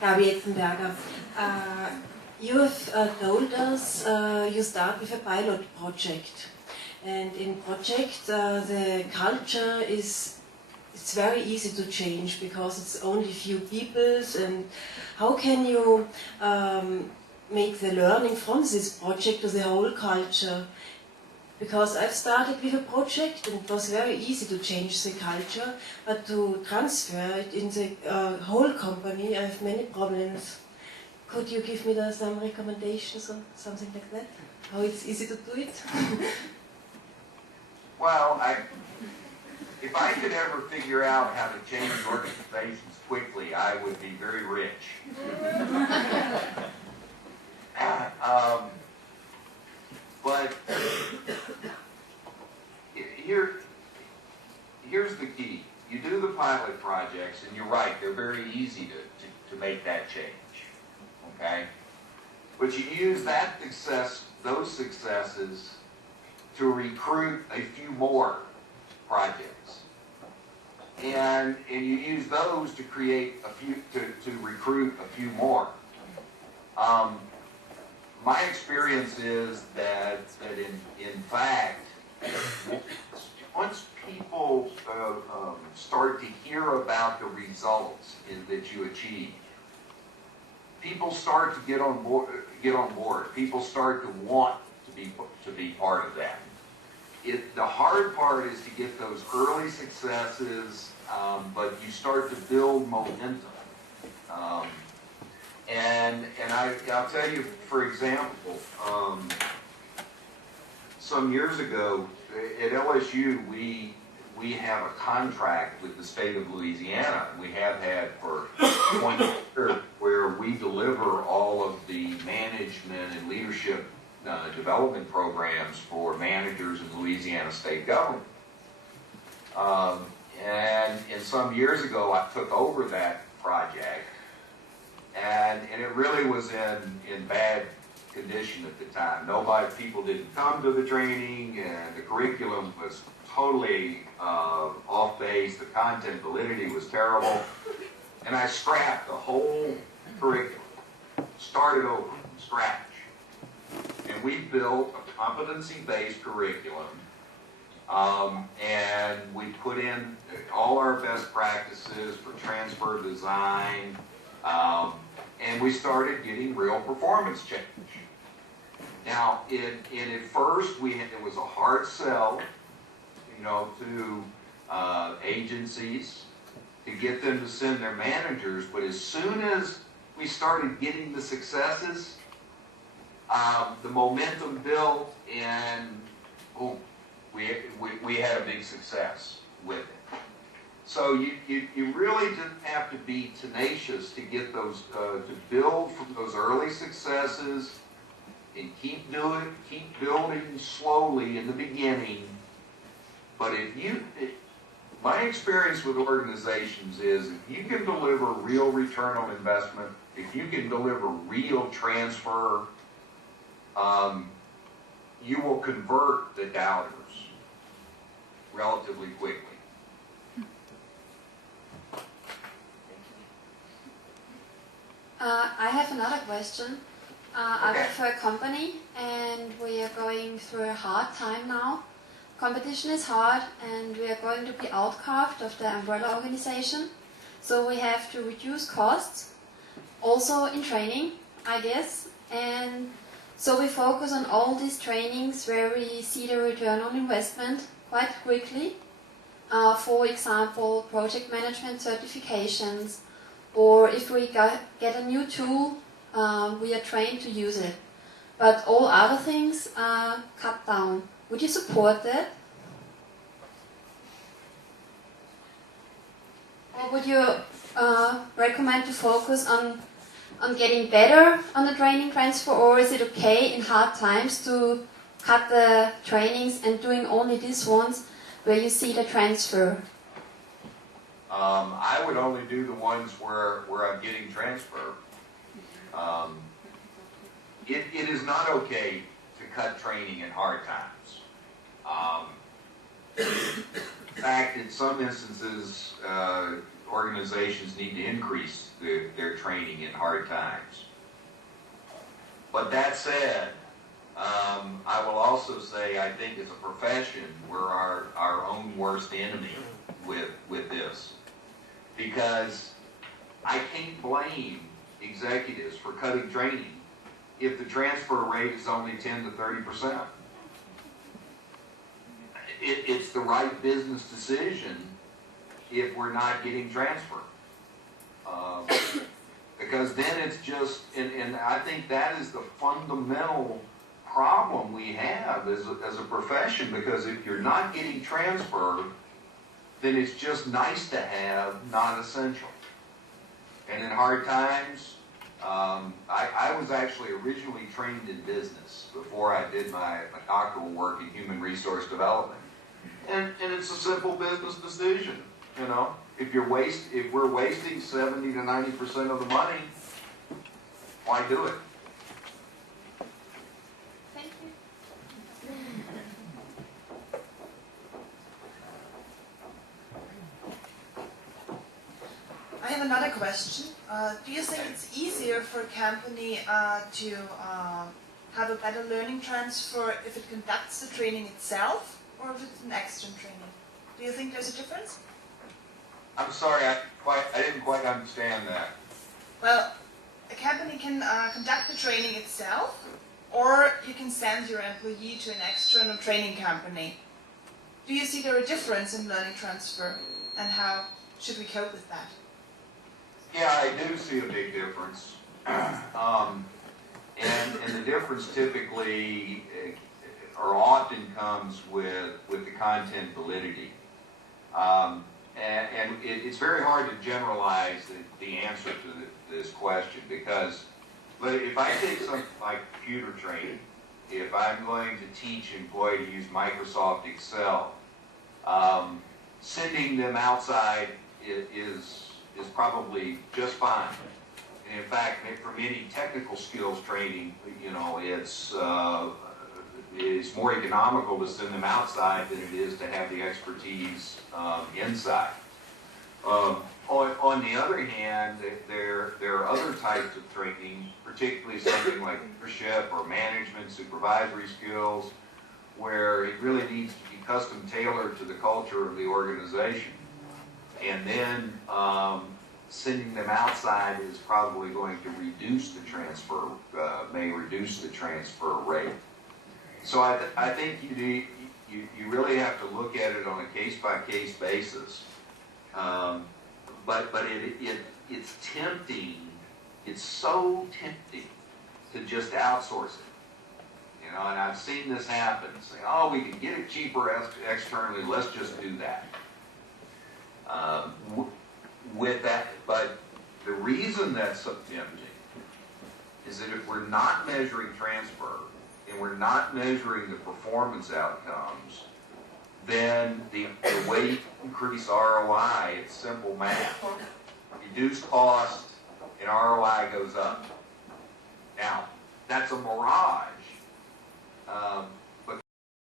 You have told us you start with a pilot project, and in project the culture it's very easy to change because it's only few peoples. And how can you make the learning from this project to the whole culture? Because I've started with a project and it was very easy to change the culture, but to transfer it in the whole company, I have many problems. Could you give me some recommendations or something like that? How it's easy to do it? Well, if I could ever figure out how to change organizations quickly, I would be very rich. But here's the key. You do the pilot projects, and you're right, they're very easy to make that change. Okay? But you use those successes to recruit a few more projects. And you use those to create to recruit a few more. My experience is that in fact, once people start to hear about the results that you achieve, people start to get on board. People start to want to be part of that. The hard part is to get those early successes, but you start to build momentum. And I'll tell you, for example, some years ago at LSU, we have a contract with the state of Louisiana. We have had for 20 years, where we deliver all of the management and leadership development programs for managers in Louisiana state government. And some years ago, I took over that project, and it really was in bad condition at the time. People didn't come to the training, and the curriculum was totally off base. The content validity was terrible, and I scrapped the whole curriculum, started over from scratch. And we built a competency-based curriculum, and we put in all our best practices for transfer design, and we started getting real performance change. Now, at first, it was a hard sell, to agencies to get them to send their managers, but as soon as we started getting the successes, the momentum built, and boom, we had a big success with it. So you really didn't have to be tenacious to get those, to build from those early successes, and keep building slowly in the beginning. But my experience with organizations is, if you can deliver real return on investment, if you can deliver real transfer, you will convert the doubters relatively quickly. I have another question. I work for a company, and we are going through a hard time now. Competition is hard, and we are going to be outcarved of the umbrella organization. So we have to reduce costs, also in training, I guess. And so we focus on all these trainings where we see the return on investment quite quickly. For example, project management certifications, or if we get a new tool, we are trained to use it. But all other things are cut down. Would you support that? Or would you recommend to focus on getting better on the training transfer, or is it okay in hard times to cut the trainings and doing only these ones where you see the transfer? I would only do the ones where I'm getting transfer. It is not okay to cut training in hard times. In fact, in some instances, organizations need to increase their training in hard times. But that said, I will also say I think as a profession we're our own worst enemy with this, because I can't blame executives for cutting training if the transfer rate is only 10 to 30%. It's the right business decision if we're not getting transfer. Because then it's just, and I think that is the fundamental problem we have as a profession, because if you're not getting transfer, then it's just nice to have, not essential. And in hard times, I was actually originally trained in business before I did my doctoral work in human resource development. And it's a simple business decision, you know. If we're wasting 70 to 90% of the money, why do it? Thank you. I have another question. Do you think it's easier for a company to have a better learning transfer if it conducts the training itself, or if it's an external training? Do you think there's a difference? I'm sorry, I didn't quite understand that. Well, a company can conduct the training itself, or you can send your employee to an external training company. Do you see there a difference in learning transfer, and how should we cope with that? Yeah, I do see a big difference. And the difference typically or often comes with the content validity. And it's very hard to generalize the answer to this question, because if I take something like computer training, if I'm going to teach an employee to use Microsoft Excel, sending them outside is probably just fine. And in fact, for many technical skills training, you know, it's more economical to send them outside than it is to have the expertise inside. On the other hand, there are other types of training, particularly something like leadership or management, supervisory skills, where it really needs to be custom tailored to the culture of the organization. And then sending them outside is probably going to reduce the transfer, may reduce the transfer rate. So I think you really have to look at it on a case-by-case basis. But it's tempting, it's so tempting to just outsource it. You know, and I've seen this happen. Say, oh, we can get it cheaper externally, let's just do that. With that, but the reason that's so tempting is that if we're not measuring transfer and we're not measuring the performance outcomes, then the way to increase ROI, it's simple math. Reduce cost and ROI goes up. Now, that's a mirage